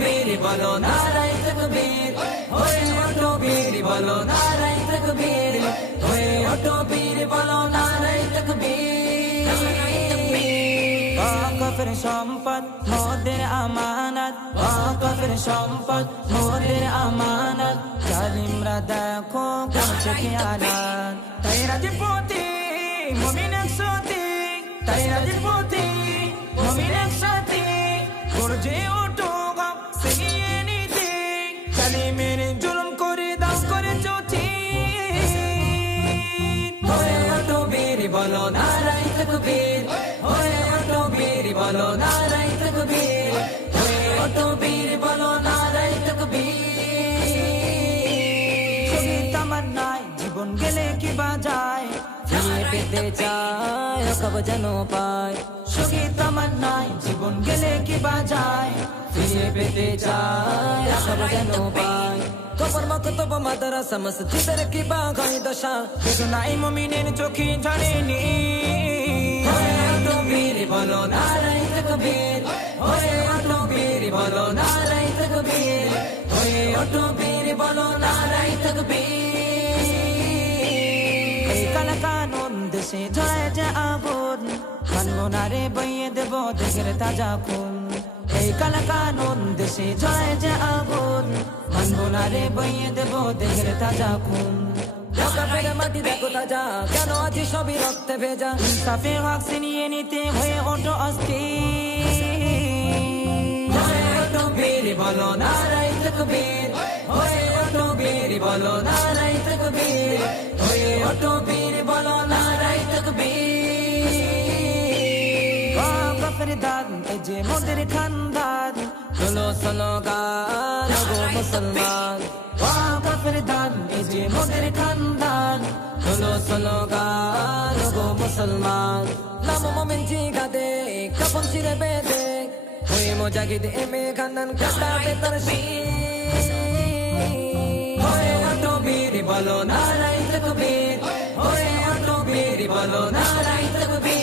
বীর বলো নারাই তকবীর হয়ে ওঠো বীর বলো নারাই তকবীর হয়ে ওঠো বীর বলো নারাই তকবীর কফের সম্পদ, মোদের আমানত। কফের সম্পদ, মোদের আমানত। জালিমরা দেখো করছে খেয়ালাত তাই রাজপতি, মমিন একসাথে তাই রাজপতি, মমিন একসাথে গর্জে বলো নারাই তকবীর হয়ে ওঠো বীর বলো নারাই তকবীর হয়ে ওঠো বীর বলো নারাই তকবীর। নাই জীবন গেলে কি বাজায় পেতে চায় কব যেন পায়। আমার নাই জীবন গেলে কি বাজায় ফিরে পেতে চায় কব যেন পায়। মকতব মাদ্রাসা মসজিদের কি বাগাই দশা? নাই মমিনের চোখে জানেনি। হয়ে ওঠো বীর বলো নারাই তকবীর। হয়ে ওঠো বীর বলো নারাই তকবীর। হয়ে ওঠো বীর বলো নারাই তকবীর। এই কালা কানুন দেশে জয় যে আগুন মানবো না রে বইয়ে দেব দেশের তাজা খুন। এই কালা কানুন দেশে জয় যে আগুন মানবো না রে বইয়ে দেব দেশের তাজা খুন মাটি দেখো তাজা কেন আছি সবই রক্তে ভেজা ইনসাফে হক ছিনিয়ে নিতে হয়ে ওঠো অস্থির বলো নারাই তকবীর হয়ে ওঠো বীর বলো নারাই তকবীর হয়ে ওঠো বীর বলো কফের দাদ এই যে মোদের খানদাদ চলো চলো গান গো মুসলমান। কফের দাদ এই যে মোদের খানদাদ চলো চলো গান গো মুসলমান। নাম মমিন জিগাদে কাপন ছিড়ে বেদে হয়ে মোজাগিদ এমে খান্দান কাটা বেতার হয়ে ওঠো বীর বলো নারাই তকবীর। হয়ে ওঠো বীর বলো নারাই তকবীর।